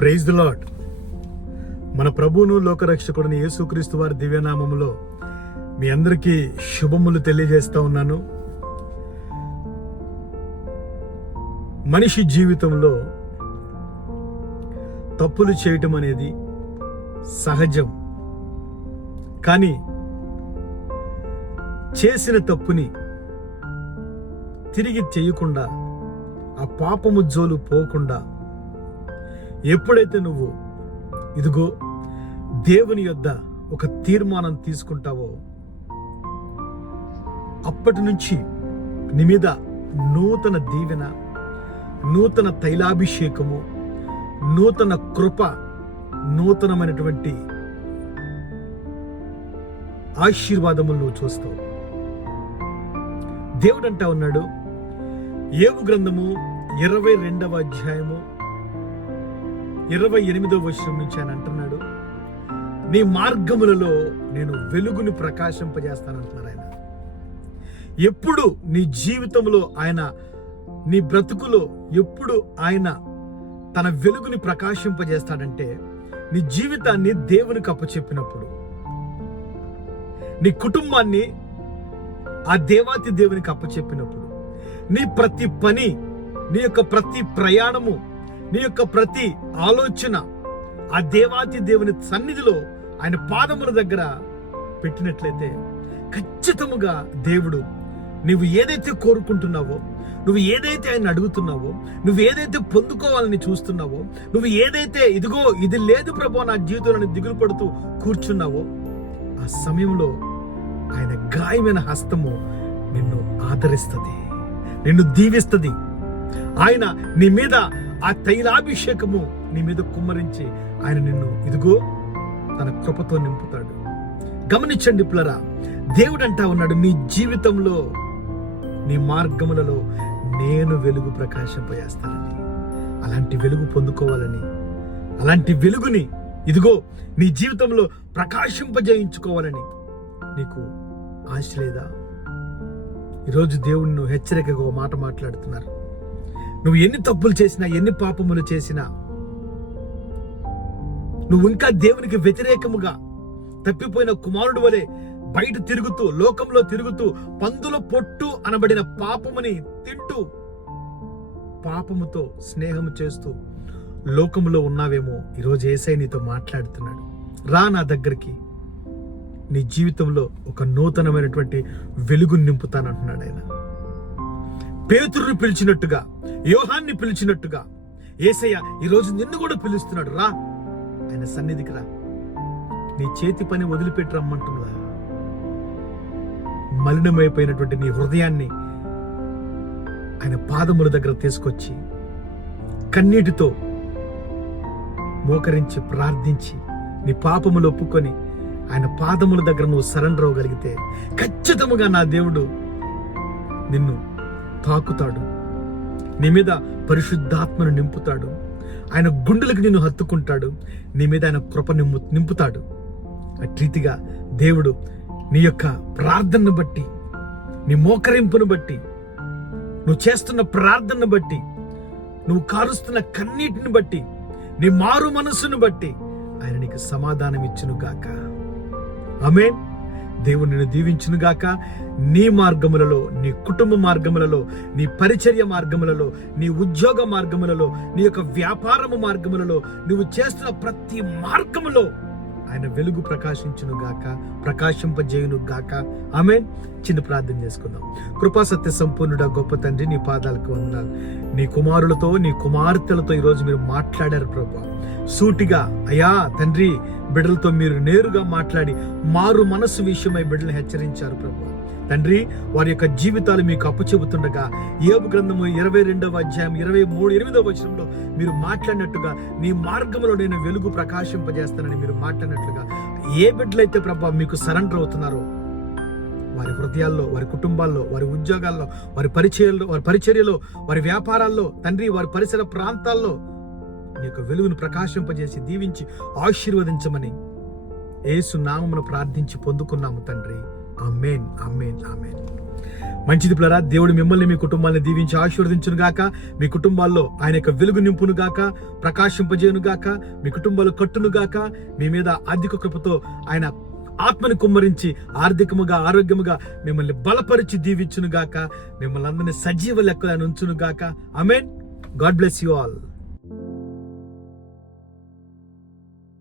Praise the lord మన ప్రభువును లోకరక్షకుడిని యేసుక్రీస్తు వారి దివ్యనామంలో మీ అందరికీ శుభములు తెలియజేస్తా ఉన్నాను. మనిషి జీవితంలో తప్పులు చేయటం అనేది సహజం. కానీ చేసిన తప్పుని తిరిగి చేయకుండా ఆ పాపము జోలు పోకుండా ఎప్పుడైతే నువ్వు ఇదిగో దేవుని యొద్ద ఒక తీర్మానం తీసుకుంటావో అప్పటి నుంచి నీ మీద నూతన దీవెన నూతన తైలాభిషేకము నూతన కృప నూతనమైనటువంటి ఆశీర్వాదములు నువ్వు చూస్తావు. దేవుడు అంటా ఉన్నాడు ఏవు గ్రంథము ఇరవై రెండవ అధ్యాయము ఇరవై ఎనిమిదో వర్షం నుంచి ఆయన అంటున్నాడు నీ మార్గములలో నేను వెలుగుని ప్రకాశింపజేస్తానంటున్నాడు ఆయన. ఎప్పుడు నీ జీవితంలో ఆయన నీ బ్రతుకులో ఎప్పుడు ఆయన తన వెలుగుని ప్రకాశింపజేస్తాడంటే నీ జీవితాన్ని దేవునికి అప్పచెప్పినప్పుడు నీ కుటుంబాన్ని ఆ దేవాతి దేవునికి అప్పచెప్పినప్పుడు నీ ప్రతి పని నీ యొక్క ప్రతి ప్రయాణము నీ యొక్క ప్రతి ఆలోచన ఆ దేవాతి దేవుని సన్నిధిలో ఆయన పాదముల దగ్గర పెట్టినట్లయితే ఖచ్చితముగా దేవుడు నువ్వు ఏదైతే కోరుకుంటున్నావో నువ్వు ఏదైతే ఆయన అడుగుతున్నావో నువ్వు ఏదైతే పొందుకోవాలని చూస్తున్నావో నువ్వు ఏదైతే ఇదిగో ఇది లేదు ప్రభు నా జీవితంలో దిగులు పడుతూ కూర్చున్నావో ఆ సమయంలో ఆయన గాయమైన హస్తము నిన్ను ఆదరిస్తుంది నిన్ను దీవిస్తుంది. ఆయన నీ మీద ఆ తైలాభిషేకము నీ మీద కుమ్మరించి ఆయన నిన్ను ఇదిగో తన కృపతో నింపుతాడు. గమనించండి పిల్లరా దేవుడు అంటా ఉన్నాడు నీ జీవితంలో నీ మార్గములలో నేను వెలుగు ప్రకాశింపజేస్తానని. అలాంటి వెలుగు పొందుకోవాలని అలాంటి వెలుగుని ఇదిగో నీ జీవితంలో ప్రకాశింపజేయించుకోవాలని నీకు ఆశ లేదా? ఈరోజు దేవుడు నువ్వు హెచ్చరికగా మాట మాట్లాడుతున్నారు. నువ్వు ఎన్ని తప్పులు చేసినా ఎన్ని పాపములు చేసినా నువ్వు ఇంకా దేవునికి వ్యతిరేకముగా తప్పిపోయిన కుమారుడు వలె బయట తిరుగుతూ లోకంలో తిరుగుతూ పందుల పొట్టు అనబడిన పాపముని తింటూ పాపముతో స్నేహము చేస్తూ లోకములో ఉన్నావేమో ఈరోజు ఏసై నీతో మాట్లాడుతున్నాడు. రా నా దగ్గరికి. నీ జీవితంలో ఒక నూతనమైనటువంటి వెలుగు నింపుతానంటున్నాడు ఆయన. పేతుర్ని పిలిచినట్టుగా యోహాన్ని పిలిచినట్టుగా. ఏసయ్య ఈరోజు నిన్ను కూడా పిలుస్తున్నాడు. రా. ఆయన సన్నిధికి రా. నీ చేతి పని వదిలిపెట్టి రమ్మంటున్నా మలినమైపోయినటువంటి నీ హృదయాన్ని ఆయన పాదముల దగ్గర తీసుకొచ్చి కన్నీటితో మోకరించి ప్రార్థించి నీ పాపములు ఒప్పుకొని ఆయన పాదముల దగ్గర నువ్వు సరెండర్ అవ్వగలిగితే ఖచ్చితముగా నా దేవుడు నిన్ను తాకుతాడు. నీ మీద పరిశుద్ధాత్మను నింపుతాడు. ఆయన గుండెలకు నిన్ను హత్తుకుంటాడు. నీ మీద ఆయన కృప నింపు నింపుతాడు. రీతిగా దేవుడు నీ యొక్క ప్రార్థనను బట్టి నీ మోకరింపును బట్టి నువ్వు చేస్తున్న ప్రార్థనను బట్టి నువ్వు కారుస్తున్న కన్నీటిని బట్టి నీ మారు మనస్సును బట్టి ఆయన నీకు సమాధానం ఇచ్చును గాక అమేన్ దేవుడు నిన్ను దీవించును గాక. నీ మార్గములలో నీ కుటుంబ మార్గములలో నీ పరిచర్య మార్గములలో నీ ఉద్యోగ మార్గములలో నీ యొక్క వ్యాపారము మార్గములలో నువ్వు చేస్తున్న ప్రతి మార్గములో ఆయన వెలుగు ప్రకాశించును గాక ప్రకాశింపజేయును గాక ఆమె చిన్న ప్రార్థన చేసుకుందాం. కృపా సత్య సంపూర్ణుడ గొప్ప తండ్రి నీ పాదాలకు వందనాలు. నీ కుమారులతో నీ కుమార్తెలతో ఈరోజు మీరు మాట్లాడారు ప్రభు. సూటిగా అయా తండ్రి బిడ్డలతో మీరు నేరుగా మాట్లాడి మారు మనసు విషయమై బిడ్డలు హెచ్చరించారు ప్రభు. తండ్రి వారి యొక్క జీవితాలు మీకు అప్పు చెబుతుండగా ఏబు గ్రంథము ఇరవై రెండవ అధ్యాయం ఇరవై మూడు ఎనిమిదవ వచనంలో మీరు మాట్లాడినట్టుగా నీ మార్గంలో నేను వెలుగు ప్రకాశింపజేస్తానని మీరు మాట్లాడినట్లుగా ఏ బిడ్డలైతే ప్రభా మీకు సరెండర్ అవుతున్నారో వారి హృదయాల్లో వారి కుటుంబాల్లో వారి ఉద్యోగాల్లో వారి పరిచయంలో వారి పరిచర్యలో వారి వ్యాపారాల్లో తండ్రి వారి పరిసర ప్రాంతాల్లో నీ యొక్క వెలుగును ప్రకాశింపజేసి దీవించి ఆశీర్వదించమని ఏసు నామమును ప్రార్థించి పొందుకున్నాము తండ్రి. అమెన్ ఆమెన్ అమెన్ మంచిది ప్లరా దేవుడు మిమ్మల్ని మీ కుటుంబాన్ని దీవించి ఆశీర్వదించును గాక. మీ కుటుంబాల్లో ఆయన యొక్క వెలుగు నింపును గాక ప్రకాశింపజేయును గాక మీ కుటుంబాలు కట్టును గాక. మీ మీద ఆర్థిక కృపతో ఆయన ఆత్మని కుమ్మరించి ఆర్థికముగా ఆరోగ్యముగా మిమ్మల్ని బలపరిచి దీవించును గాక. మిమ్మల్ని అందరినీ సజీవ లెక్కలను ఉంచును గాక. Amen God bless you all.